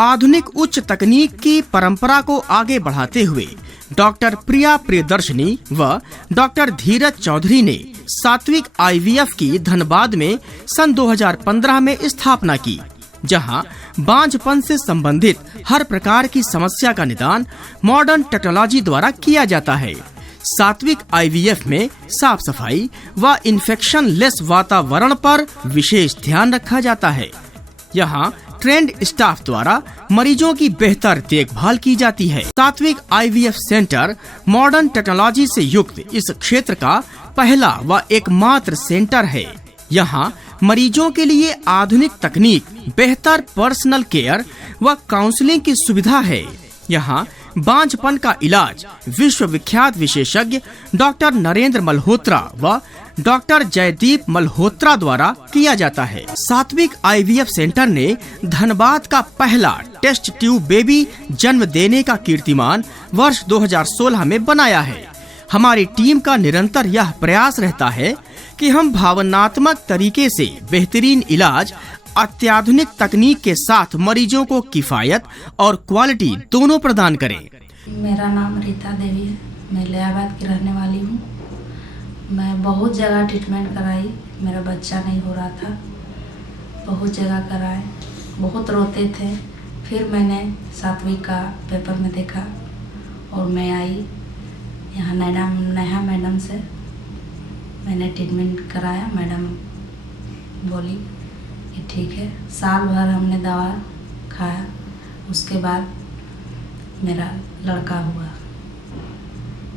आधुनिक उच्च तकनीक की परंपरा को आगे बढ़ाते हुए डॉक्टर प्रिया प्रियदर्शनी व डॉक्टर धीरज चौधरी ने सात्विक आईवीएफ की धनबाद में सन 2015 में स्थापना की, जहां बांझपन से संबंधित हर प्रकार की समस्या का निदान मॉडर्न टेक्नोलॉजी द्वारा किया जाता है। सात्विक आईवीएफ में साफ सफाई व इन्फेक्शन लेस वातावरण पर विशेष ध्यान रखा जाता है। यहाँ ट्रेंड स्टाफ द्वारा मरीजों की बेहतर देखभाल की जाती है। सात्विक आईवीएफ सेंटर मॉडर्न टेक्नोलॉजी से युक्त इस क्षेत्र का पहला व एकमात्र सेंटर है। यहाँ मरीजों के लिए आधुनिक तकनीक, बेहतर पर्सनल केयर व काउंसलिंग की सुविधा है। यहाँ बांझपन का इलाज विश्व विख्यात विशेषज्ञ डॉक्टर नरेंद्र मल्होत्रा व डॉक्टर जयदीप मल्होत्रा द्वारा किया जाता है। सात्विक आईवीएफ सेंटर ने धनबाद का पहला टेस्ट ट्यूब बेबी जन्म देने का कीर्तिमान वर्ष 2016 में बनाया है। हमारी टीम का निरंतर यह प्रयास रहता है कि हम भावनात्मक तरीके से बेहतरीन इलाज अत्याधुनिक तकनीक के साथ मरीजों को किफायत और क्वालिटी दोनों प्रदान करें। मेरा नाम रीता देवी है, मैं इलाहाबाद की रहने वाली हूँ। मैं बहुत जगह ट्रीटमेंट कराई, मेरा बच्चा नहीं हो रहा था, बहुत जगह कराए, बहुत रोते थे। फिर मैंने सात्विक का पेपर में देखा और मैं आई यहाँ नेहा मैडम से मैंने ट्रीटमेंट कराया। मैडम बोली कि ठीक है। साल भर हमने दवा खाया, उसके बाद मेरा लड़का हुआ।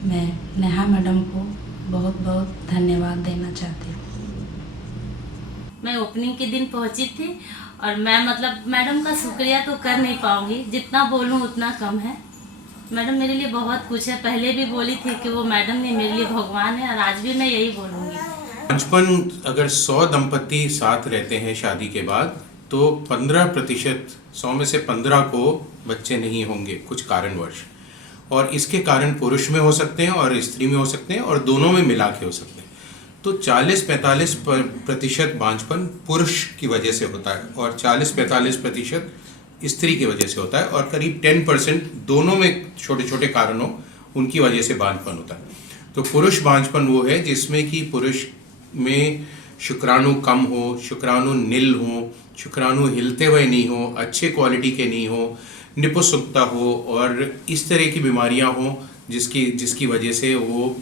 मैं नेहा मैडम को बहुत बहुत धन्यवाद देना चाहती हूँ। मैं ओपनिंग के दिन पहुंची थी और मैं मैडम का शुक्रिया तो कर नहीं पाऊंगी, जितना बोलूं उतना कम है। मैडम मेरे लिए बहुत कुछ है, पहले भी बोली थी कि वो मैडम ने मेरे लिए भगवान है और आज भी मैं यही बोलूँगी। बांझपन अगर 100 दंपति साथ रहते हैं शादी के बाद तो 15%, 100 में से 15 को बच्चे नहीं होंगे कुछ कारणवश, और इसके कारण पुरुष में हो सकते हैं और स्त्री में हो सकते हैं और दोनों में मिला के हो सकते हैं। तो 40-45% बांझपन पुरुष की वजह से होता है और 40-45% स्त्री की वजह से होता है और करीब 10% दोनों में छोटे छोटे कारणों उनकी वजह से बांझपन होता है। तो पुरुष बांझपन वो है जिसमें कि पुरुष में शुक्राणु कम हो, शुक्राणु नील हो, शुक्राणु हिलते हुए नहीं हो, अच्छे क्वालिटी के नहीं हो, निपुसुक्ता हो और इस तरह की बीमारियां हो जिसकी वजह से वो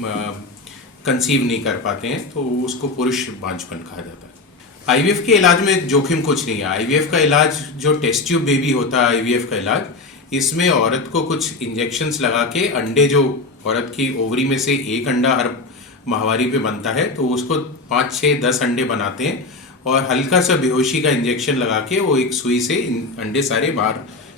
कंसीव नहीं कर पाते हैं, तो उसको पुरुष बांझपन कहा जाता है। आईवीएफ के इलाज में जोखिम कुछ नहीं है। आईवीएफ का इलाज जो टेस्ट ट्यूब बेबी होता है, आईवीएफ का इलाज, इसमें औरत को कुछ इंजेक्शंस लगा के अंडे, जो औरत की ओवरी में से एक अंडा हर माहवारी पे बनता है, तो उसको 5, 6, 10 अंडे बनाते हैं और हल्का सा बेहोशी का इंजेक्शन लगा के वो एक सुई से अंडे सारे बाहर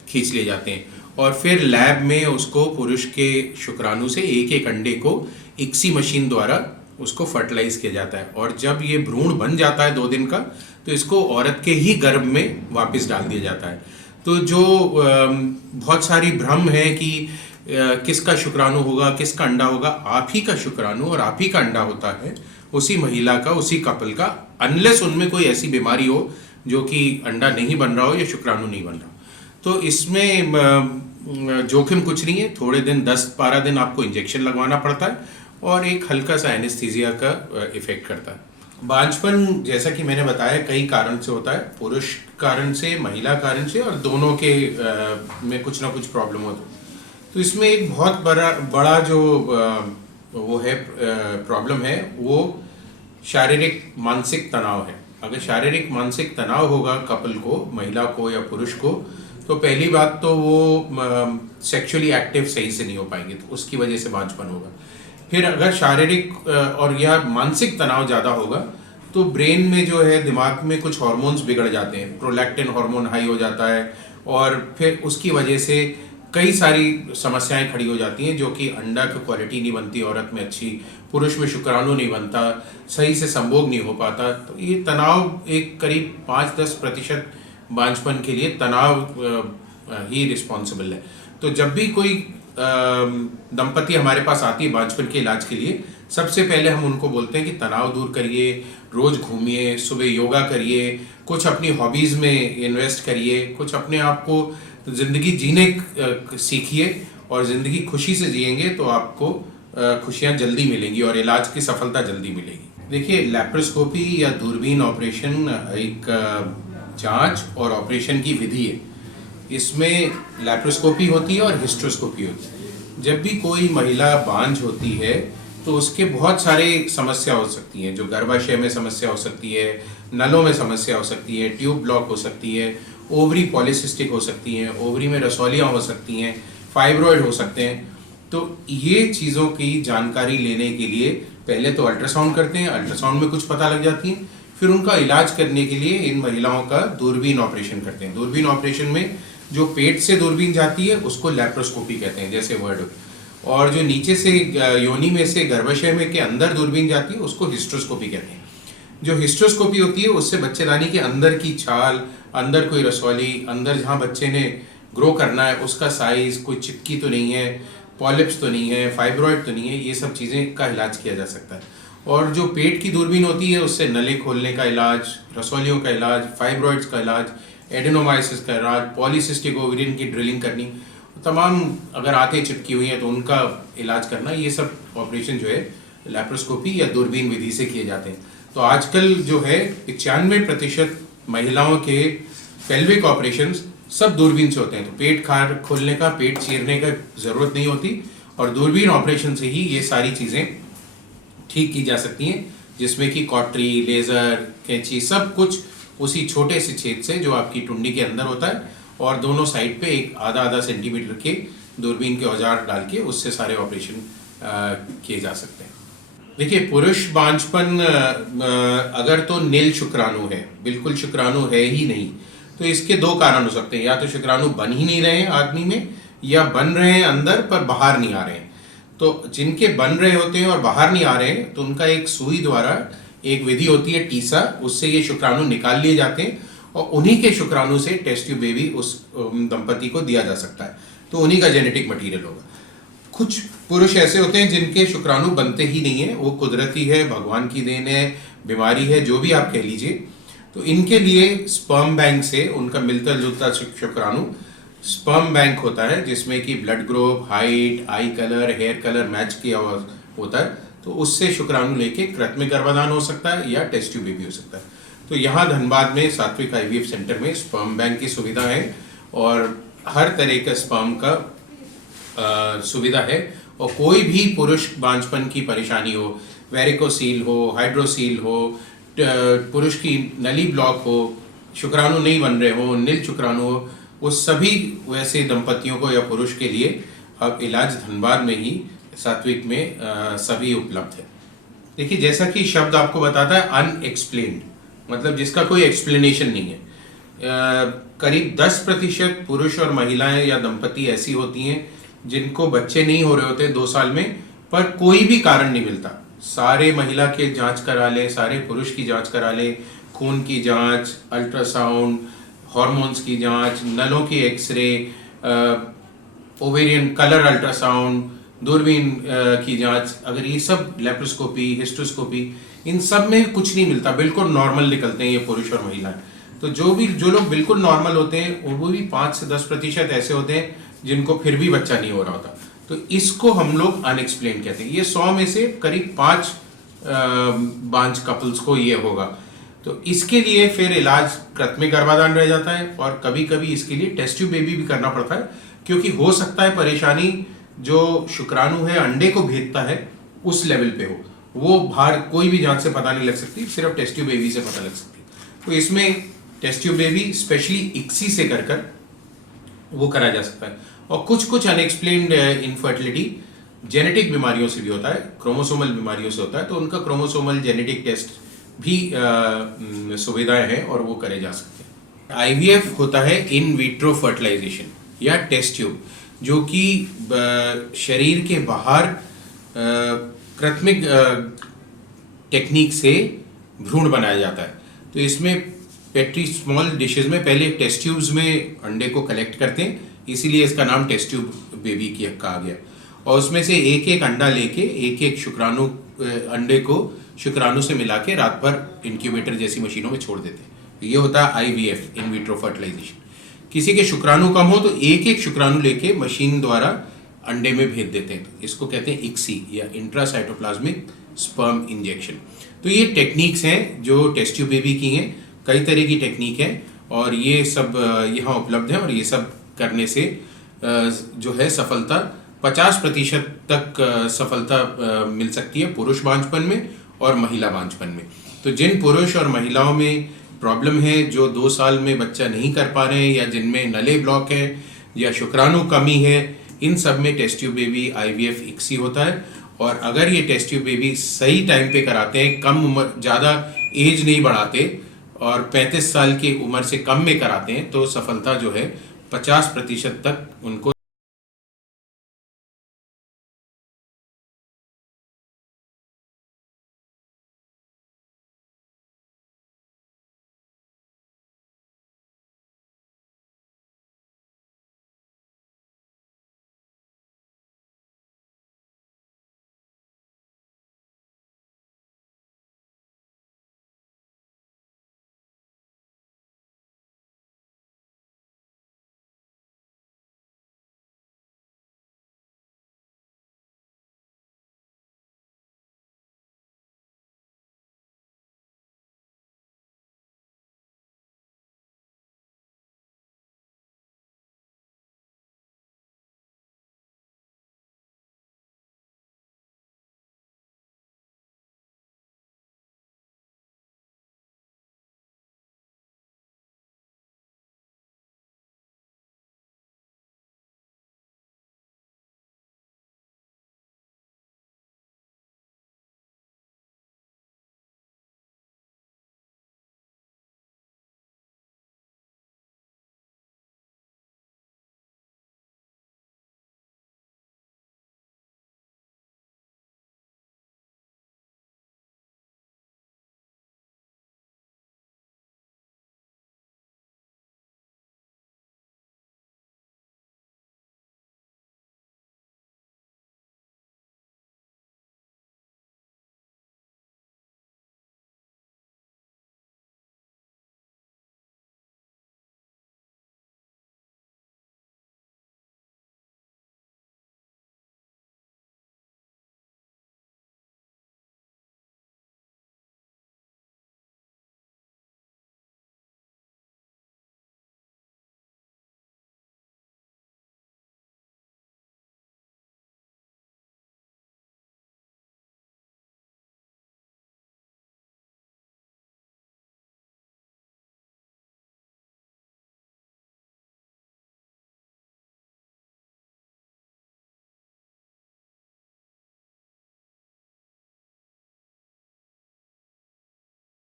खींच लिए जाते हैं और फिर लैब में उसको पुरुष के शुक्राणु से एक एक अंडे को इक्सी मशीन द्वारा उसको फर्टिलाइज किया जाता है और जब ये भ्रूण बन जाता है 2 दिन का, तो इसको औरत के ही गर्भ में वापस डाल दिया जाता है। तो जो बहुत सारी भ्रम है कि किसका शुक्राणु होगा, किसका अंडा होगा, आप ही का शुक्राणु और आप ही का अंडा होता है, उसी महिला का, उसी कपल का, अनलेस उनमें कोई ऐसी बीमारी हो जो कि अंडा नहीं बन रहा हो या शुक्राणु नहीं बन रहा हो। तो इसमें जोखिम कुछ नहीं है। थोड़े दिन, 10-12 दिन आपको इंजेक्शन लगवाना पड़ता है और एक हल्का सा एनेस्थीसिया का इफेक्ट करता है। बांझपन जैसा कि मैंने बताया कई कारण से होता है, पुरुष कारण से, महिला कारण से और दोनों के में कुछ ना कुछ प्रॉब्लम होता है। तो इसमें एक बहुत बड़ा जो वो है प्रॉब्लम है, वो शारीरिक मानसिक तनाव है। अगर शारीरिक मानसिक तनाव होगा कपल को, महिला को या पुरुष को, तो पहली बात तो वो सेक्सुअली एक्टिव सही से नहीं हो पाएंगे, तो उसकी वजह से बांझपन होगा। फिर अगर शारीरिक और या मानसिक तनाव ज़्यादा होगा तो ब्रेन में जो है, दिमाग में कुछ हार्मोन्स बिगड़ जाते हैं, प्रोलैक्टिन हार्मोन हाई हो जाता है और फिर उसकी वजह से कई सारी समस्याएं खड़ी हो जाती हैं, जो कि अंडा की क्वालिटी नहीं बनती औरत में अच्छी, पुरुष में शुक्राणु नहीं बनता, सही से संभोग नहीं हो पाता। तो ये तनाव एक करीब 5-10% बांझपन के लिए तनाव ही रिस्पॉन्सिबल है। तो जब भी कोई दंपति हमारे पास आती है बांझपन के इलाज के लिए, सबसे पहले हम उनको बोलते हैं कि तनाव दूर करिए, रोज घूमिए, सुबह योगा करिए, कुछ अपनी हॉबीज़ में इन्वेस्ट करिए, कुछ अपने आप को तो ज़िंदगी जीने सीखिए, और ज़िंदगी खुशी से जिएंगे तो आपको खुशियाँ जल्दी मिलेंगी और इलाज की सफलता जल्दी मिलेगी। देखिए, लैप्रोस्कोपी या दूरबीन ऑपरेशन एक जांच और ऑपरेशन की विधि है। इसमें लैप्रोस्कोपी होती है और हिस्ट्रोस्कोपी होती है। जब भी कोई महिला बांझ होती है तो उसके बहुत सारे समस्या हो सकती हैं, जो गर्भाशय में समस्या हो सकती है, नलों में समस्या हो सकती है, ट्यूब ब्लॉक हो सकती है, ओवरी पॉलीसिस्टिक हो सकती हैं, ओवरी में रसौलियाँ हो सकती हैं, फाइब्रॉइड हो सकते हैं। तो ये चीज़ों की जानकारी लेने के लिए पहले तो अल्ट्रासाउंड करते हैं, अल्ट्रासाउंड में कुछ पता लग जाती है, फिर उनका इलाज करने के लिए इन महिलाओं का दूरबीन ऑपरेशन करते हैं। दूरबीन ऑपरेशन में जो पेट से दूरबीन जाती है उसको लैप्रोस्कोपी कहते हैं, जैसे वर्ड, और जो नीचे से योनि में से गर्भाशय में के अंदर दूरबीन जाती है उसको हिस्ट्रोस्कोपी कहते हैं। जो हिस्ट्रोस्कोपी होती है उससे बच्चेदानी के अंदर की छाल, अंदर कोई रसौली, अंदर जहाँ बच्चे ने ग्रो करना है उसका साइज, कोई चिपकी तो नहीं है, पॉलिप्स तो नहीं है, फाइब्रॉइड तो नहीं है, ये सब चीज़ें का इलाज किया जा सकता है। और जो पेट की दूरबीन होती है उससे नली खोलने का इलाज, रसौलियों का इलाज, फाइब्रॉइड्स का इलाज, एडेनोमाइसिस का इलाज, पॉलीसिस्टिक ओवेरियन की ड्रिलिंग करनी, तमाम अगर आंतें चिपकी हुई हैं तो उनका इलाज करना, ये सब ऑपरेशन जो है लैप्रोस्कोपी या दूरबीन विधि से किए जाते हैं। तो आजकल जो है 95% महिलाओं के पेल्विक ऑपरेशंस सब दूरबीन से होते हैं। तो पेट खोलने का, पेट चीरने का ज़रूरत नहीं होती, और दूरबीन ऑपरेशन से ही ये सारी चीज़ें ठीक की जा सकती हैं, जिसमें कि कॉटरी, लेज़र, कैंची, सब कुछ उसी छोटे से छेद से जो आपकी टुंडी के अंदर होता है, और दोनों साइड पे एक आधा सेंटीमीटर के दूरबीन के औजार डाल के उससे सारे ऑपरेशन किए जा सकते हैं। देखिए, पुरुष बांझपन अगर तो नील शुक्राणु है, बिल्कुल शुक्राणु है ही नहीं, तो इसके दो कारण हो सकते हैं। या तो शुक्राणु बन ही नहीं रहे हैं आदमी में, या बन रहे हैं अंदर पर बाहर नहीं आ रहे हैं। तो जिनके बन रहे होते हैं और बाहर नहीं आ रहे हैं तो उनका एक सुई द्वारा एक विधि होती है टीसा, उससे ये शुक्राणु निकाल लिए जाते हैं, और उन्हीं के शुक्राणु से टेस्ट ट्यूब बेबी उस दंपति को दिया जा सकता है। तो उन्हीं का जेनेटिक मटीरियल होगा। कुछ पुरुष ऐसे होते हैं जिनके शुक्राणु बनते ही नहीं है, वो कुदरती है, भगवान की देन है, बीमारी है, जो भी आप कह लीजिए। तो इनके लिए स्पर्म बैंक से उनका मिलता जुलता शुक्राणु स्पर्म बैंक होता है, जिसमें कि blood group, height, eye colour, hair colour match किया हुआ होता है। तो उससे शुक्राणु लेके कृत्रिम गर्भाधान हो सकता है या टेस्ट ट्यूब बेबी हो सकता है। तो यहाँ धनबाद में सात्विक IVF सेंटर में स्पर्म बैंक की सुविधा है, और हर तरह का स्पर्म का सुविधा है। और कोई भी पुरुष बांझपन की परेशानी हो, वेरिकोसील हो, हाइड्रोसील हो, पुरुष की नली ब्लॉक हो, शुक्राणु नहीं बन रहे हो, नील शुक्राणु हो, वो सभी वैसे दंपतियों को या पुरुष के लिए अब इलाज धनबाद में ही सात्विक में सभी उपलब्ध है। देखिए, जैसा कि शब्द आपको बताता है अनएक्सप्लेन्ड, मतलब जिसका कोई एक्सप्लेनेशन नहीं है। करीब 10% पुरुष और महिलाएं या दंपति ऐसी होती हैं जिनको बच्चे नहीं हो रहे होते 2 साल में, पर कोई भी कारण नहीं मिलता। सारे महिला के जांच करा ले, सारे पुरुष की जांच करा ले, खून की जांच, अल्ट्रासाउंड, हार्मोन्स की जांच, नलों की एक्सरे, ओवेरियन कलर अल्ट्रासाउंड, दूरबीन की जांच, अगर ये सब लैप्रोस्कोपी, हिस्ट्रोस्कोपी, इन सब में कुछ नहीं मिलता, बिल्कुल नॉर्मल निकलते हैं ये पुरुष और महिलाएं। तो जो लोग बिल्कुल नॉर्मल होते हैं वो भी 5 से 10% ऐसे होते हैं जिनको फिर भी बच्चा नहीं हो रहा होता। तो इसको हम लोग अनएक्सप्लेन कहते हैं। ये 100 में से करीब 5 बांझ कपल्स को ये होगा। तो इसके लिए फिर इलाज कृत्रिम गर्भाधान रह जाता है, और कभी कभी इसके लिए टेस्ट ट्यूब बेबी भी करना पड़ता है, क्योंकि हो सकता है परेशानी जो शुक्राणु है अंडे को भेजता है उस लेवल पे हो, वो बाहर कोई भी जांच से पता नहीं लग सकती, सिर्फ टेस्ट ट्यूब बेबी से पता लग सकती है। तो इसमें test tube baby specially ICSI से कर वो करा जा सकता है। और कुछ अनएक्सप्लेन्ड इनफर्टिलिटी जेनेटिक बीमारियों से भी होता है, क्रोमोसोमल बीमारियों से होता है, तो उनका क्रोमोसोमल जेनेटिक टेस्ट भी सुविधाएं हैं और वो करे जा सकते हैं। IVF होता है इन विट्रो फर्टिलाइजेशन या टेस्ट ट्यूब, जो कि शरीर के बाहर कृत्रिम टेक्निक से भ्रूण बनाया जाता है। तो इसमें पेट्री स्मॉल डिशेस में पहले टेस्ट ट्यूब्स में अंडे को कलेक्ट करते हैं, इसीलिए इसका नाम टेस्ट ट्यूब बेबी की कहा गया। और उसमें से एक अंडा लेके एक शुक्राणु अंडे को शुक्राणु से मिला के रात भर इंक्यूबेटर जैसी मशीनों में छोड़ देते हैं। ये होता है IVF, इन विट्रो फर्टिलाइजेशन। किसी के शुक्राणु कम हो तो एक एक शुक्राणु लेके मशीन द्वारा अंडे में भेज देते हैं। इसको कहते हैं इक्सी या इंट्रासाइटोप्लाज्मिक स्पर्म इंजेक्शन। तो ये टेक्निक्स हैं जो टेस्ट ट्यूब बेबी की हैं, कई तरह की टेक्निक है और ये सब यहाँ उपलब्ध है। और ये सब करने से जो है सफलता 50% तक सफलता मिल सकती है पुरुष बांझपन में और महिला बांझपन में। तो जिन पुरुष और महिलाओं में प्रॉब्लम है, जो 2 साल में बच्चा नहीं कर पा रहे हैं या जिनमें नले ब्लॉक है या शुक्राणु कमी है, इन सब में test tube baby IVF ICSI होता है। और अगर ये टेस्ट ट्यूब बेबी सही टाइम पे कराते हैं, कम उम्र, ज़्यादा एज नहीं बढ़ाते और 35 साल की उम्र से कम में कराते हैं, तो सफलता जो है 50% तक उनको।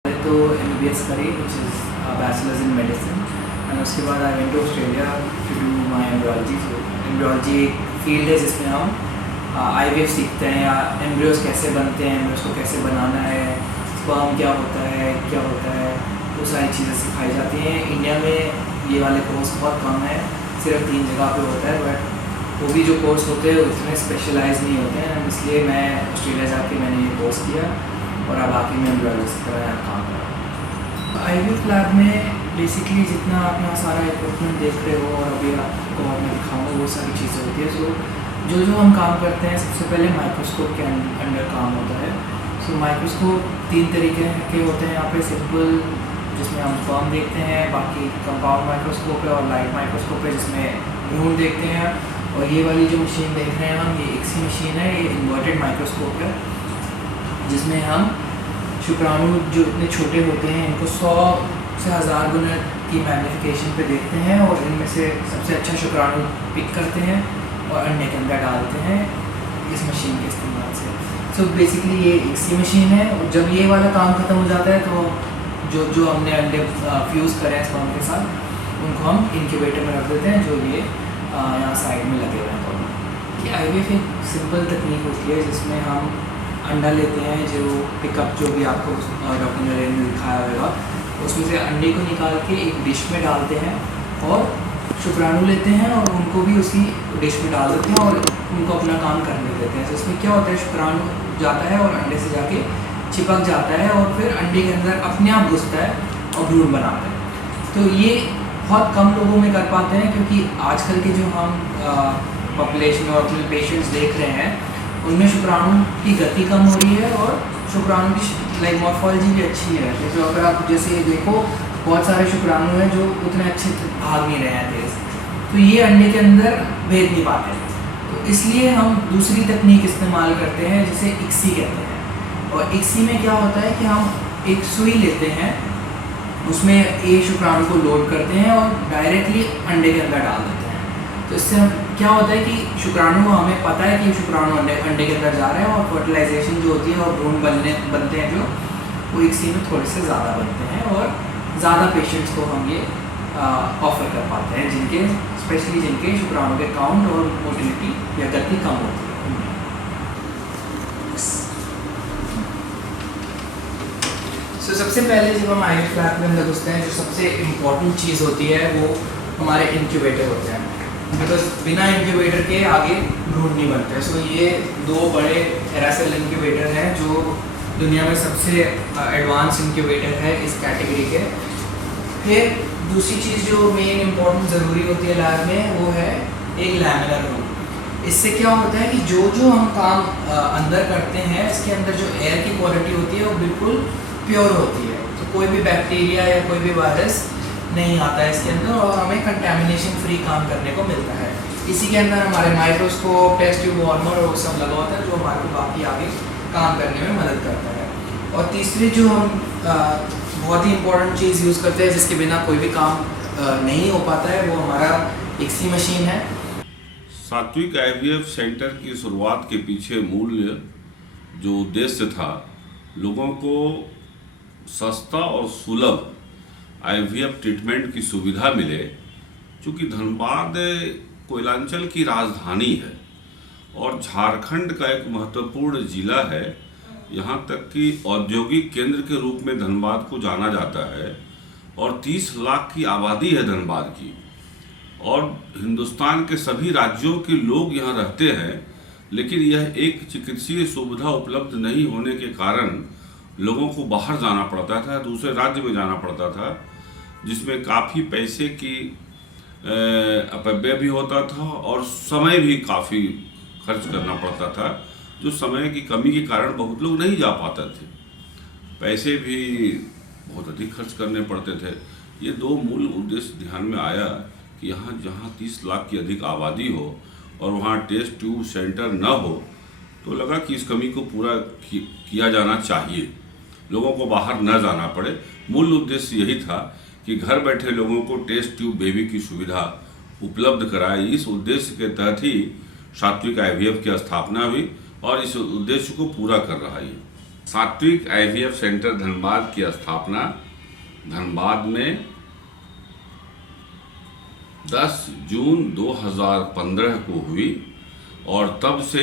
तो MBBS करी which is bachelors in medicine and उसके बाद I went to Australia to do my embryology. तो एम्ब्रियोलॉजी एक फील्ड है जिसमें हम IVF सीखते हैं या एम्ब्रियोज कैसे बनते हैं, एम्ब्रियोज को कैसे बनाना है, स्पर्म क्या होता है, वो सारी चीज़ें सिखाई जाती हैं। इंडिया में ये वाले कोर्स बहुत कम है, सिर्फ 3 जगह पे होता है, बट वो भी जो कोर्स होते हैं उतने स्पेशलाइज नहीं होते हैं। इसलिए मैं ऑस्ट्रेलिया जाके मैंने ये कोर्स किया और अब आके मैं एम्ब्रियोलॉजिस्ट की तरह काम कर रहा हूँ। IVF लैब में बेसिकली जितना आप यहाँ सारा इक्विपमेंट देख रहे हो और अभी आपको मैं दिखाऊंगा वो सारी चीज़ें होती है। जो हम काम करते हैं, सबसे पहले माइक्रोस्कोप के अंडर काम होता है। सो माइक्रोस्कोप 3 तरीके के होते हैं यहाँ पे। सिंपल जिसमें हम स्पर्म देखते हैं, बाकी कंपाउंड माइक्रोस्कोप है और लाइट माइक्रोस्कोप है जिसमें भ्रूण देखते हैं। और ये वाली जो मशीन देख रहे हैं हम, ये इक्सी मशीन है, ये इन्वर्टेड माइक्रोस्कोप है जिसमें हम शुक्राणु जो इतने छोटे होते हैं इनको 100 से 1000 गुना की मैग्नीफिकेशन पे देखते हैं और इनमें से सबसे अच्छा शुक्राणु पिक करते हैं और अंडे के अंदर डालते हैं इस मशीन के इस्तेमाल से। सो बेसिकली ये इक्सी मशीन है। और जब ये वाला काम ख़त्म हो जाता है तो जो हमने अंडे फ्यूज़ करे हैं स्पर्म के साथ उनको हम इनक्यूबेटर में रख देते हैं, जो ये यहाँ साइड में लगे हुए हैं। ये IVF एक सिंपल तकनीक होती है जिसमें हम अंडा लेते हैं, जो पिकअप जो भी आपको डॉक्टर ने दिखाया होगा, उसमें से अंडे को निकाल के एक डिश में डालते हैं और शुक्राणु लेते हैं और उनको भी उसी डिश में डाल देते हैं और उनको अपना काम करने देते हैं। तो इसमें क्या होता है, शुक्राणु जाता है और अंडे से जाके चिपक जाता है और फिर अंडे के अंदर अपने आप घुसता है और भ्रूण बनाता है। तो ये बहुत कम लोगों में कर पाते हैं, क्योंकि आजकल के जो हम पॉपुलेशन और अपने पेशेंट्स देख रहे हैं उनमें शुक्राणु की गति कम हो रही है और शुक्राणु की मॉर्फोलॉजी भी अच्छी है। तो अगर आप जैसे देखो बहुत सारे शुक्राणु हैं जो उतने अच्छे भाग नहीं रहे हैं तेज, तो ये अंडे के अंदर भेद नहीं पाते। तो इसलिए हम दूसरी तकनीक इस्तेमाल करते हैं जिसे इक्सी कहते हैं। और इक्सी में क्या होता है कि हम एक सुई लेते हैं, उसमें एक शुक्राणु को लोड करते हैं और डायरेक्टली अंडे के अंदर डाल देते हैं। तो इससे हम क्या होता है कि शुक्राणु, हमें पता है कि शुक्राणु अंडे के अंदर जा रहे हैं और फर्टिलाइजेशन जो होती है और भ्रूण बनते हैं जो, वो इक्सी में थोड़े से ज़्यादा बनते हैं और ज़्यादा पेशेंट्स को हम ये ऑफर कर पाते हैं स्पेशली जिनके शुक्राणु के काउंट और मोटिलिटी या गति कम होती है। सबसे पहले जब हम IVF लैब में अंदर घुसते हैं, जो सबसे इम्पोर्टेंट चीज़ होती है वो हमारे इंक्यूबेटर होते हैं, बिकॉज बिना इंक्यूबेटर के आगे भ्रूण नहीं बनते। सो ये 2 बड़े एरासेल इंक्यूबेटर हैं जो दुनिया में सबसे एडवांस इंक्यूबेटर है इस कैटेगरी के। फिर दूसरी चीज़ जो मेन इम्पोर्टेंट ज़रूरी होती है लैब में वो है एक लैमिनर रूम। इससे क्या होता है कि जो हम काम अंदर करते हैं इसके अंदर जो एयर की क्वालिटी होती है वो बिल्कुल प्योर होती है, तो कोई भी बैक्टीरिया या कोई भी वायरस नहीं आता है इसके अंदर और हमें कंटेमिनेशन फ्री काम करने को मिलता है। इसी के अंदर हमारे माइक्रोस्कोप, टेस्ट ट्यूब वार्मर और वो सब लगा होता है जो हमारे को बाकी आगे काम करने में मदद करता है। और तीसरी जो हम बहुत ही इम्पोर्टेंट चीज़ यूज़ करते हैं जिसके बिना कोई भी काम नहीं हो पाता है, वो हमारा इक्सी मशीन है। सात्विक IVF सेंटर की शुरुआत के पीछे मूल्य जो उद्देश्य था, लोगों को सस्ता और सुलभ IVF ट्रीटमेंट की सुविधा मिले। चूँकि धनबाद कोयलांचल की राजधानी है और झारखंड का एक महत्वपूर्ण जिला है, यहाँ तक कि औद्योगिक केंद्र के रूप में धनबाद को जाना जाता है और 30 लाख की आबादी है धनबाद की, और हिंदुस्तान के सभी राज्यों के लोग यहाँ रहते हैं। लेकिन यह एक चिकित्सीय सुविधा उपलब्ध नहीं होने के कारण लोगों को बाहर जाना पड़ता था, दूसरे राज्य में जाना पड़ता था, जिसमें काफ़ी पैसे की अपव्यय भी होता था और समय भी काफ़ी खर्च करना पड़ता था, जो समय की कमी के कारण बहुत लोग नहीं जा पाते थे। पैसे भी बहुत अधिक खर्च करने पड़ते थे। ये 2 मूल उद्देश्य ध्यान में आया कि यहाँ जहाँ 30 लाख की अधिक आबादी हो और वहाँ टेस्ट ट्यूब सेंटर न हो, तो लगा कि इस कमी को पूरा किया जाना चाहिए, लोगों को बाहर न जाना पड़े। मूल उद्देश्य यही था कि घर बैठे लोगों को टेस्ट ट्यूब बेबी की सुविधा उपलब्ध कराए। इस उद्देश्य के तहत ही सात्विक IVF की स्थापना हुई और इस उद्देश्य को पूरा कर रहा है। सात्विक IVF सेंटर धनबाद की स्थापना धनबाद में 10 जून 2015 को हुई और तब से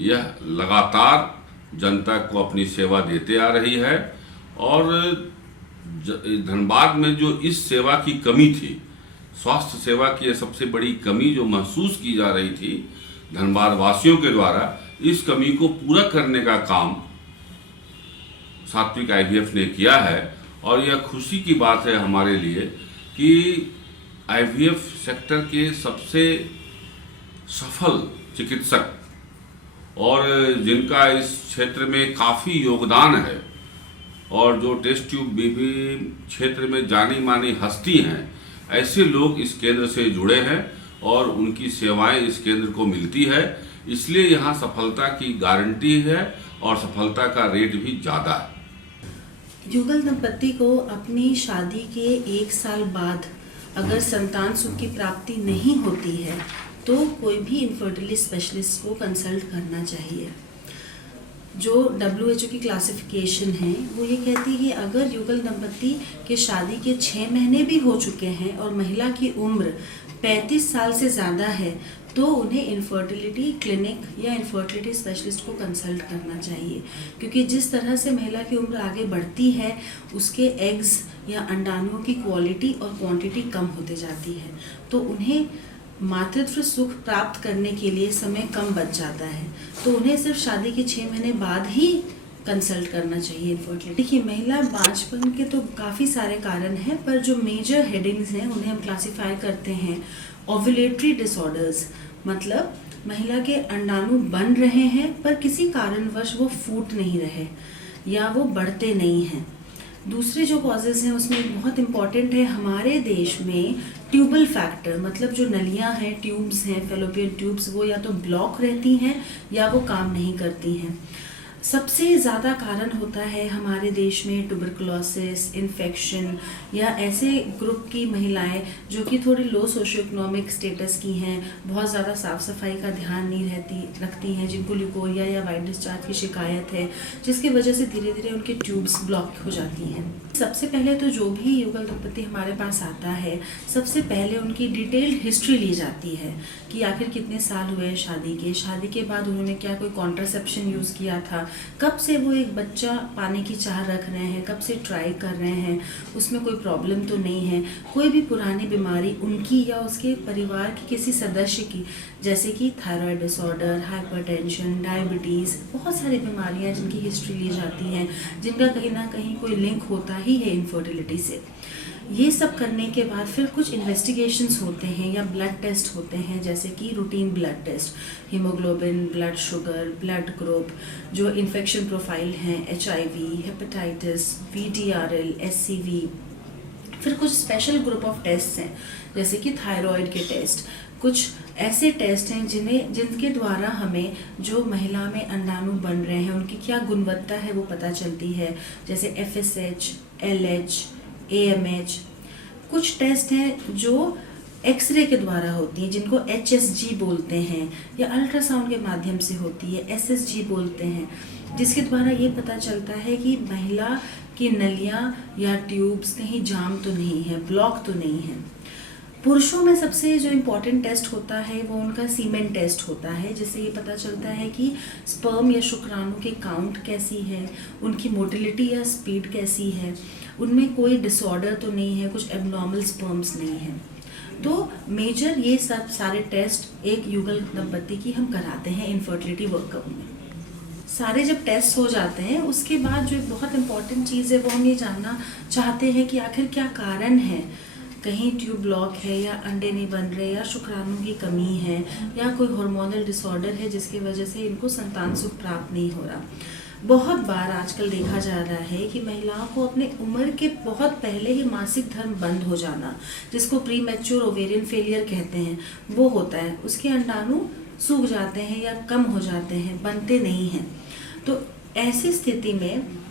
यह लगातार जनता को अपनी सेवा देते आ रही है। और धनबाद में जो इस सेवा की कमी थी, स्वास्थ्य सेवा की सबसे बड़ी कमी जो महसूस की जा रही थी धनबाद वासियों के द्वारा, इस कमी को पूरा करने का काम सात्विक IVF ने किया है। और यह खुशी की बात है हमारे लिए कि IVF सेक्टर के सबसे सफल चिकित्सक और जिनका इस क्षेत्र में काफ़ी योगदान है और जो टेस्ट ट्यूब बेबी क्षेत्र में जानी मानी हस्ती हैं, ऐसे लोग इस केंद्र से जुड़े हैं और उनकी सेवाएं इस केंद्र को मिलती है। इसलिए यहाँ सफलता की गारंटी है और सफलता का रेट भी ज़्यादा है। युगल दंपत्ति को अपनी शादी के 1 साल बाद अगर संतान सुख की प्राप्ति नहीं होती है तो कोई भी इनफर्टिलिटी स्पेशलिस्ट को कंसल्ट करना चाहिए। जो WHO की क्लासिफिकेशन है वो ये कहती है कि अगर युगल दंपत्ति के शादी के 6 महीने भी हो चुके हैं और महिला की उम्र 35 साल से ज़्यादा है तो उन्हें इनफर्टिलिटी क्लिनिक या इनफर्टिलिटी स्पेशलिस्ट को कंसल्ट करना चाहिए, क्योंकि जिस तरह से महिला की उम्र आगे बढ़ती है उसके एग्स या अंडाणुओं की क्वालिटी और क्वांटिटी कम होते जाती है, तो उन्हें मातृत्व सुख प्राप्त करने के लिए समय कम बच जाता है। तो उन्हें सिर्फ शादी के 6 महीने बाद ही कंसल्ट करना चाहिए इनफर्टिलिटी? देखिए, महिला बांझपन के तो काफ़ी सारे कारण हैं, पर जो मेजर हेडिंग्स हैं उन्हें हम क्लासिफाई करते हैं ओव्यूलेटरी डिसऑर्डर्स, मतलब महिला के अंडाणु बन रहे हैं पर किसी कारणवश वो फूट नहीं रहे या वो बढ़ते नहीं हैं। दूसरे जो कॉजेज़ हैं उसमें एक बहुत इम्पॉर्टेंट है हमारे देश में ट्यूबल फैक्टर, मतलब जो नलियां हैं, ट्यूब्स हैं, फेलोपियन ट्यूब्स, वो या तो ब्लॉक रहती हैं या वो काम नहीं करती हैं। सबसे ज़्यादा कारण होता है हमारे देश में ट्यूबरकुलोसिस, इन्फेक्शन, या ऐसे ग्रुप की महिलाएं जो कि थोड़ी लो सोशो इकोनॉमिक स्टेटस की हैं, बहुत ज़्यादा साफ़ सफाई का ध्यान नहीं रखती हैं, जिनको ल्यूकोरिया या वाइट डिस्चार्ज की शिकायत है, जिसकी वजह से धीरे धीरे उनके ट्यूब्स ब्लॉक हो जाती हैं। सबसे पहले तो जो भी युगल दंपति हमारे पास आता है, सबसे पहले उनकी डिटेल्ड हिस्ट्री ली जाती है कि आखिर कितने साल हुए शादी के बाद उन्होंने क्या कोई कॉन्ट्रासेप्शन यूज़ किया था, कब से वो एक बच्चा पाने की चाह रख रहे हैं, कब से ट्राई कर रहे हैं, उसमें कोई प्रॉब्लम तो नहीं है, कोई भी पुरानी बीमारी उनकी या उसके परिवार के किसी सदस्य की, जैसे कि थायराइड डिसऑर्डर, हाइपरटेंशन, डायबिटीज़, बहुत सारी बीमारियां जिनकी हिस्ट्री ली जाती हैं, जिनका कहीं ना कहीं कोई लिंक होता ही है इनफर्टिलिटी से। ये सब करने के बाद फिर कुछ इन्वेस्टिगेशंस होते हैं या ब्लड टेस्ट होते हैं, जैसे कि routine blood test, haemoglobin, blood sugar, blood group, जो इन्फेक्शन प्रोफाइल हैं, HIV, हेपेटाइटिस, VDRL, SCV। फिर कुछ स्पेशल ग्रुप ऑफ टेस्ट हैं, जैसे कि थायराइड के टेस्ट। कुछ ऐसे टेस्ट हैं जिनके द्वारा हमें जो महिला में अंडाणु बन रहे हैं उनकी क्या गुणवत्ता है वो पता चलती है, जैसे FSH, LH, AMH। कुछ टेस्ट हैं जो एक्सरे के द्वारा होती है, जिनको HSG बोलते हैं, या अल्ट्रासाउंड के माध्यम से होती है, SSG बोलते हैं, जिसके द्वारा ये पता चलता है कि महिला की नलियाँ या ट्यूब्स कहीं जाम तो नहीं है, ब्लॉक तो नहीं है। पुरुषों में सबसे जो इम्पॉर्टेंट टेस्ट होता है वो उनका सीमेन टेस्ट होता है, जिससे ये पता चलता है कि स्पर्म या शुक्राणु की काउंट कैसी है, उनकी मोटिलिटी या स्पीड कैसी है, उनमें कोई डिसऑर्डर तो नहीं है, कुछ एबनॉर्मल स्पर्म्स नहीं है। तो मेजर ये सब सारे टेस्ट एक युगल दंपति की हम कराते हैं इनफर्टिलिटी वर्कअप में। सारे जब टेस्ट हो जाते हैं उसके बाद जो एक बहुत इम्पॉर्टेंट चीज़ है वो हम ये जानना चाहते हैं कि आखिर क्या कारण है, कहीं ट्यूब ब्लॉक है या अंडे नहीं बन रहे या शुक्राणु की कमी है या कोई हार्मोनल डिसऑर्डर है जिसकी वजह से इनको संतान सुख प्राप्त नहीं हो रहा। बहुत बार आजकल देखा जा रहा है कि महिलाओं को अपने उम्र के बहुत पहले ही मासिक धर्म बंद हो जाना, जिसको प्री मैच्योर ओवेरियन फेलियर कहते हैं, वो होता है। उसके अंडाणु सूख जाते हैं या कम हो जाते हैं, बनते नहीं हैं। तो ऐसी स्थिति में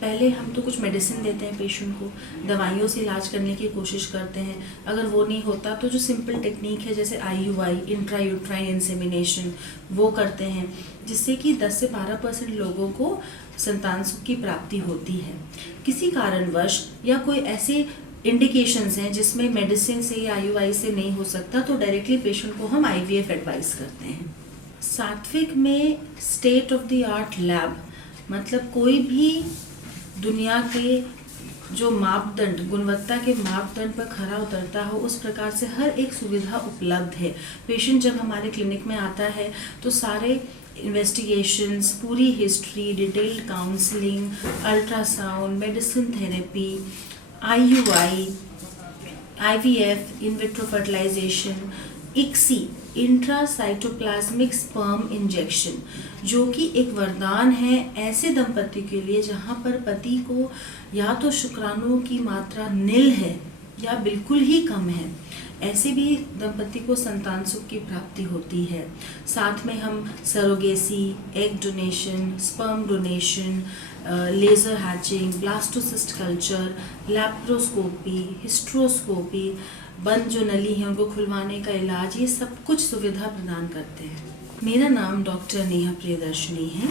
हम कुछ मेडिसिन देते हैं पेशेंट को, दवाइयों से इलाज करने की कोशिश करते हैं। अगर वो नहीं होता तो जो सिंपल टेक्निक है जैसे IUI, इंट्रायूट्राइन इंसेमिनेशन, वो करते हैं, जिससे कि 10 से 12% लोगों को संतान सुख की प्राप्ति होती है। किसी कारणवश या कोई ऐसे इंडिकेशंस हैं जिसमें मेडिसिन से या IUI से नहीं हो सकता तो डायरेक्टली पेशेंट को हम IVF एडवाइस करते हैं। सात्विक में state of the art lab, मतलब कोई भी दुनिया के जो मापदंड, गुणवत्ता के मापदंड पर खरा उतरता हो, उस प्रकार से हर एक सुविधा उपलब्ध है। पेशेंट जब हमारे क्लिनिक में आता है तो सारे इन्वेस्टिगेशंस, पूरी history, detailed counselling, ultrasound, medicine therapy, IUI, IVF, in vitro fertilization, ICSI, intracytoplasmic sperm injection, जो कि एक वरदान है ऐसे दंपति के लिए जहां पर पति को या तो शुक्राणु की मात्रा नील है या बिल्कुल ही कम है। ऐसे भी दंपति को संतान सुख की प्राप्ति होती है। साथ में हम surrogacy, egg donation, sperm donation, laser hatching, blastocyst culture, laparoscopy, hysteroscopy, बंद जो नली है उनको खुलवाने का इलाज, ये सब कुछ सुविधा प्रदान करते हैं। मेरा नाम डॉक्टर नेहा प्रियदर्शनी है।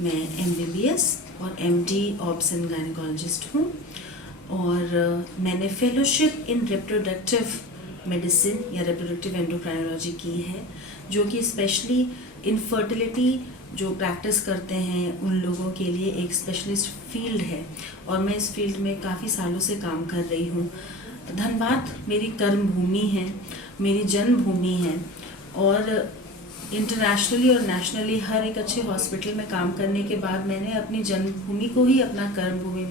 मैं MBBS और MD ऑब्स एंड गायनेकोलॉजिस्ट हूँ और मैंने फेलोशिप इन रिप्रोडक्टिव मेडिसिन या रिप्रोडक्टिव एंडोक्राइनोलॉजी की है, जो कि स्पेशली इनफर्टिलिटी जो प्रैक्टिस करते हैं उन लोगों के लिए एक स्पेशलिस्ट फील्ड है और मैं इस फील्ड में काफ़ी सालों से काम कर रही हूँ। धनबाद मेरी कर्म भूमि है, मेरी जन्मभूमि है और इंटरनेशनली और नेशनली हर एक अच्छे हॉस्पिटल में काम करने के बाद मैंने अपनी जन्मभूमि को ही अपना कर्मभूमि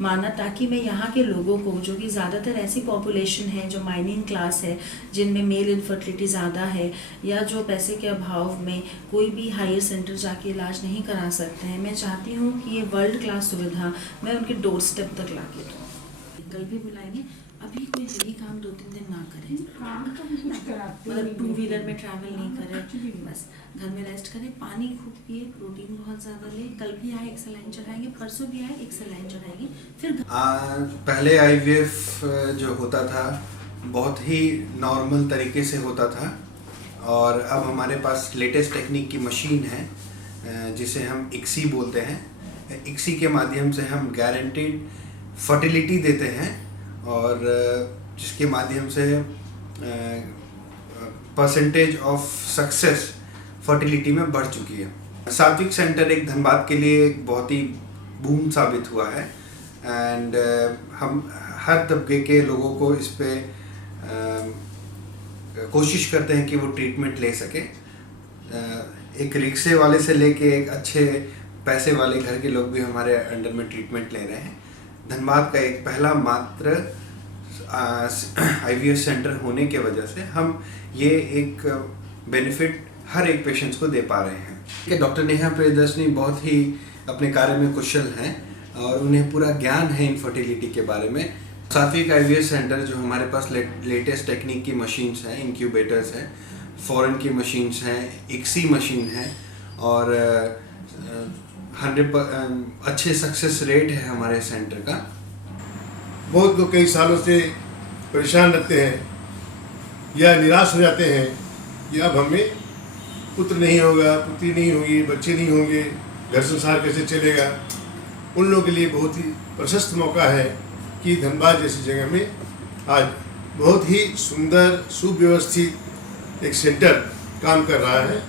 माना ताकि मैं यहाँ के लोगों को, जो कि ज़्यादातर ऐसी पॉपुलेशन है जो माइनिंग क्लास है, जिनमें मेल इनफर्टिलिटी ज़्यादा है या जो पैसे के अभाव में कोई भी हायर सेंटर जाके इलाज नहीं करा सकते हैं, मैं चाहती हूँ कि ये वर्ल्ड क्लास सुविधा मैं उनके डोर स्टेप तक ला के दूँ। कल भी बुलाएंगे। अभी कोई हेवी काम 2-3 दिन ना करें, मतलब 2 व्हीलर में ट्रैवल नहीं करें, बस घर में रेस्ट करें, पानी खूब पिए, प्रोटीन बहुत ज़्यादा ले। कल भी आए एक सलाइन चढ़ाएंगे, परसों भी आए एक सलाइन चढ़ाएंगे, फिर पहले IVF जो होता था बहुत ही नॉर्मल तरीके से होता था और अब हमारे पास लेटेस्ट टेक्निक की मशीन है जिसे हम ICSI बोलते हैं। ICSI के माध्यम से हम गारंटीड फर्टिलिटी देते हैं और जिसके माध्यम से परसेंटेज ऑफ सक्सेस फर्टिलिटी में बढ़ चुकी है। सात्विक सेंटर एक धनबाद के लिए एक बहुत ही बूम साबित हुआ है एंड हम हर तबके के लोगों को इस पे कोशिश करते हैं कि वो ट्रीटमेंट ले सके। एक रिक्शे वाले से लेके एक अच्छे पैसे वाले घर के लोग भी हमारे अंडर में ट्रीटमेंट ले रहे हैं। धनबाद का एक पहला मात्र IVF सेंटर होने के वजह से हम ये एक बेनिफिट हर एक पेशेंट्स को दे पा रहे हैं कि डॉक्टर नेहा प्रियदर्शनी बहुत ही अपने कार्य में कुशल हैं और उन्हें पूरा ज्ञान है इनफर्टिलिटी के बारे में। सात्विक IVF सेंटर जो हमारे पास लेटेस्ट टेक्निक की मशीन्स हैं, इंक्यूबेटर्स हैं, फॉरेन की मशीन्स हैं, ICSI मशीन है और 100 अच्छे सक्सेस रेट है हमारे सेंटर का। बहुत लोग कई सालों से परेशान रहते हैं या निराश हो जाते हैं कि अब हमें पुत्र नहीं होगा, पुत्री नहीं होगी, बच्चे नहीं होंगे, घर संसार कैसे चलेगा। उन लोगों के लिए बहुत ही प्रशस्त मौका है कि धनबाद जैसी जगह में आज बहुत ही सुंदर सुव्यवस्थित एक सेंटर काम कर रहा है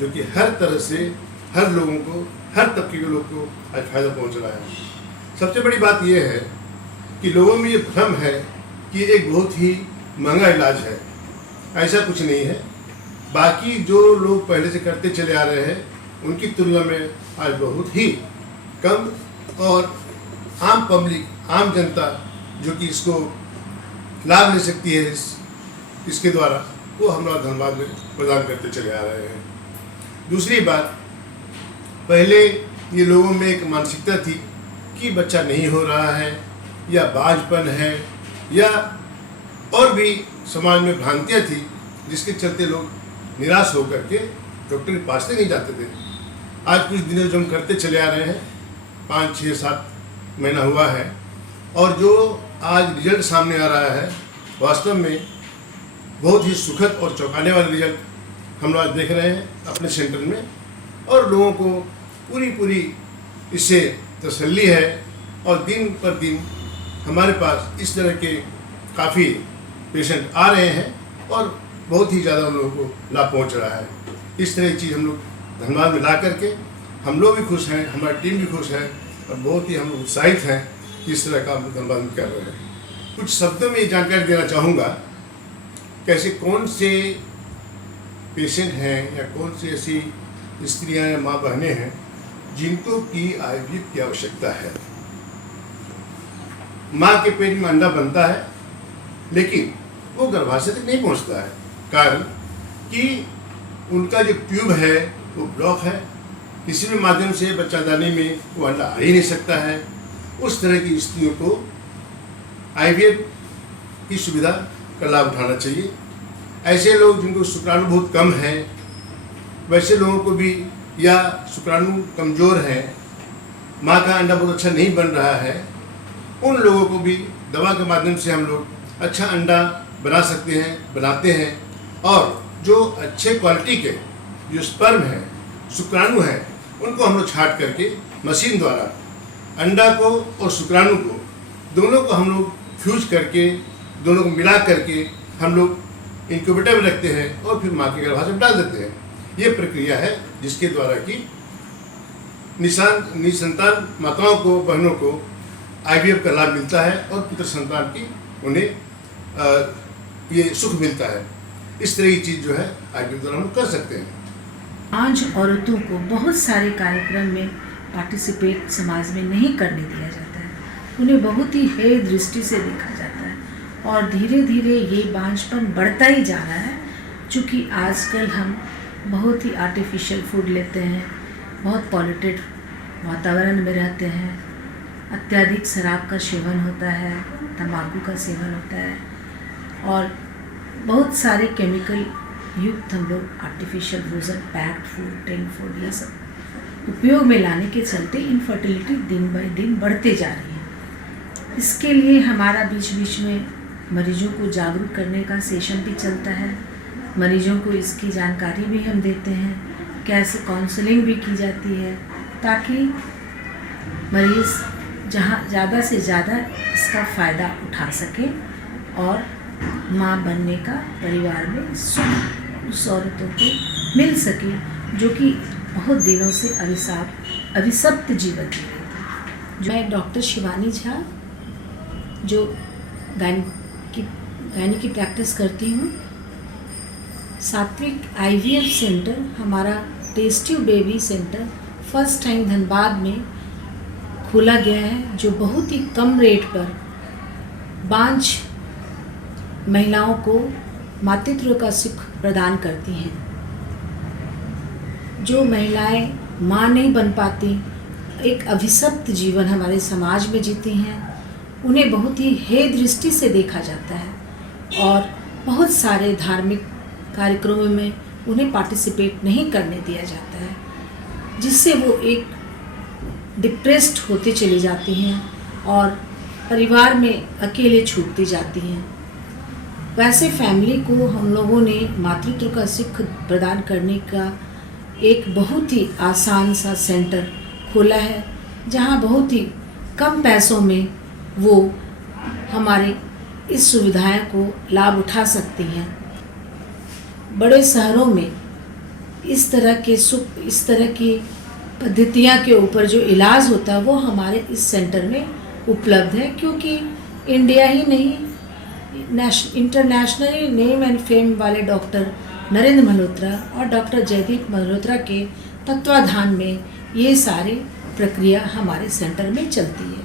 जो कि हर तरह से हर लोगों को, हर तबके के लोग को आज फायदा पहुंच रहा है। सबसे बड़ी बात यह है कि लोगों में ये भ्रम है कि एक बहुत ही महंगा इलाज है। ऐसा कुछ नहीं है। बाकी जो लोग पहले से करते चले आ रहे हैं उनकी तुलना में आज बहुत ही कम और आम पब्लिक, आम जनता जो कि इसको लाभ ले सकती है इसके द्वारा, वो हमारा धनबाद में प्रदान करते चले आ रहे हैं। दूसरी बात, पहले ये लोगों में एक मानसिकता थी कि बच्चा नहीं हो रहा है या बाझपन है या और भी समाज में भ्रांतियाँ थी जिसके चलते लोग निराश होकर के डॉक्टर के पास से नहीं जाते थे। आज कुछ दिनों जो हम करते चले आ रहे हैं, 5, 6, 7 महीना हुआ है और जो आज रिजल्ट सामने आ रहा है वास्तव में बहुत ही सुखद और चौंकाने वाले रिजल्ट हम लोग देख रहे हैं अपने सेंटर में और लोगों को पूरी इससे तसल्ली है और दिन पर दिन हमारे पास इस तरह के काफ़ी पेशेंट आ रहे हैं और बहुत ही ज़्यादा उन लोगों को लाभ पहुंच रहा है। इस तरह की चीज़ हम लोग धनबाद में ला करके हम लोग भी खुश हैं, हमारी टीम भी खुश है और बहुत ही हम लोग उत्साहित हैं कि इस तरह का हम लोग धनबाद में कर रहे हैं। कुछ शब्दों में ये जानकारी देना चाहूँगा कैसे कौन से पेशेंट हैं या कौन सी ऐसी स्त्रियाँ या माँ बहनें हैं जिनको की IVF की आवश्यकता है। माँ के पेट में अंडा बनता है लेकिन वो गर्भाशय तक नहीं पहुँचता है, कारण कि उनका जो ट्यूब है वो ब्लॉक है, किसी भी माध्यम से बच्चादानी में वो अंडा आ ही नहीं सकता है। उस तरह की स्त्रियों को IVF की सुविधा का लाभ उठाना चाहिए। ऐसे लोग जिनको शुक्राणु बहुत कम है, वैसे लोगों को भी, या शुक्राणु कमज़ोर है, माँ का अंडा बहुत अच्छा नहीं बन रहा है, उन लोगों को भी दवा के माध्यम से हम लोग अच्छा अंडा बना सकते हैं, बनाते हैं और जो अच्छे क्वालिटी के जो स्पर्म है, शुक्राणु हैं, उनको हम लोग छांट करके मशीन द्वारा अंडा को और शुक्राणु को दोनों को हम लोग फ्यूज करके, दोनों को मिला करके हम लोग इंक्यूबेटर में रखते हैं और फिर माँ के गर्भाशय में डाल देते हैं। ये प्रक्रिया है जिसके द्वारा कि निसंतान माताओं को, बहनों को IVF का लाभ मिलता है और पुत्र संतान की उन्हें ये सुख मिलता है। इस तरह की चीज़ जो है IVF द्वारा हम कर सकते हैं। आज औरतों को बहुत सारे कार्यक्रम में पार्टिसिपेट समाज में नहीं करने दिया जाता है, उन्हें बहुत ही हेय दृष्टि से देखा जाता है और धीरे धीरे ये बांझपन बढ़ता ही जा रहा है। चूँकि आजकल हम बहुत ही आर्टिफिशियल फूड लेते हैं, बहुत पॉल्यूटेड वातावरण में रहते हैं, अत्यधिक शराब का सेवन होता है, तंबाकू का सेवन होता है और बहुत सारे केमिकल युक्त हम लोग artificial frozen packed food, ten food, ये सब उपयोग में लाने के चलते इनफर्टिलिटी दिन बाय दिन बढ़ते जा रही है। इसके लिए हमारा बीच बीच में मरीजों को जागरूक करने का सेशन भी चलता है, मरीजों को इसकी जानकारी भी हम देते हैं, कैसे काउंसलिंग भी की जाती है ताकि मरीज़ जहाँ ज़्यादा से ज़्यादा इसका फ़ायदा उठा सके और माँ बनने का परिवार में सुख उस औरतों को मिल सके जो कि बहुत दिनों से अभिशप्त जीवन जी रही थी। मैं डॉक्टर शिवानी झा जो गायनी की प्रैक्टिस करती हूँ। सात्विक IVF सेंटर हमारा tasty baby centre first time Dhanbad में खोला गया है, जो बहुत ही कम रेट पर बांझ महिलाओं को मातृत्व का सुख प्रदान करती हैं। जो महिलाएं माँ नहीं बन पाती, एक अभिशप्त जीवन हमारे समाज में जीती हैं, उन्हें बहुत ही हेय दृष्टि से देखा जाता है और बहुत सारे धार्मिक कार्यक्रमों में उन्हें पार्टिसिपेट नहीं करने दिया जाता है, जिससे वो एक डिप्रेस्ड होते चली जाती हैं और परिवार में अकेले छूटती जाती हैं। वैसे फैमिली को हम लोगों ने मातृत्व का सुख प्रदान करने का एक बहुत ही आसान सा सेंटर खोला है, जहां बहुत ही कम पैसों में वो हमारे इस सुविधाएं को लाभ उठा सकती हैं। बड़े शहरों में इस तरह की पद्धतियाँ के ऊपर जो इलाज होता है वो हमारे इस सेंटर में उपलब्ध है, क्योंकि इंडिया ही नहीं इंटरनेशनली नेम एंड फेम वाले डॉक्टर नरेंद्र मल्होत्रा और डॉक्टर जयदीप मल्होत्रा के तत्वाधान में ये सारी प्रक्रिया हमारे सेंटर में चलती है।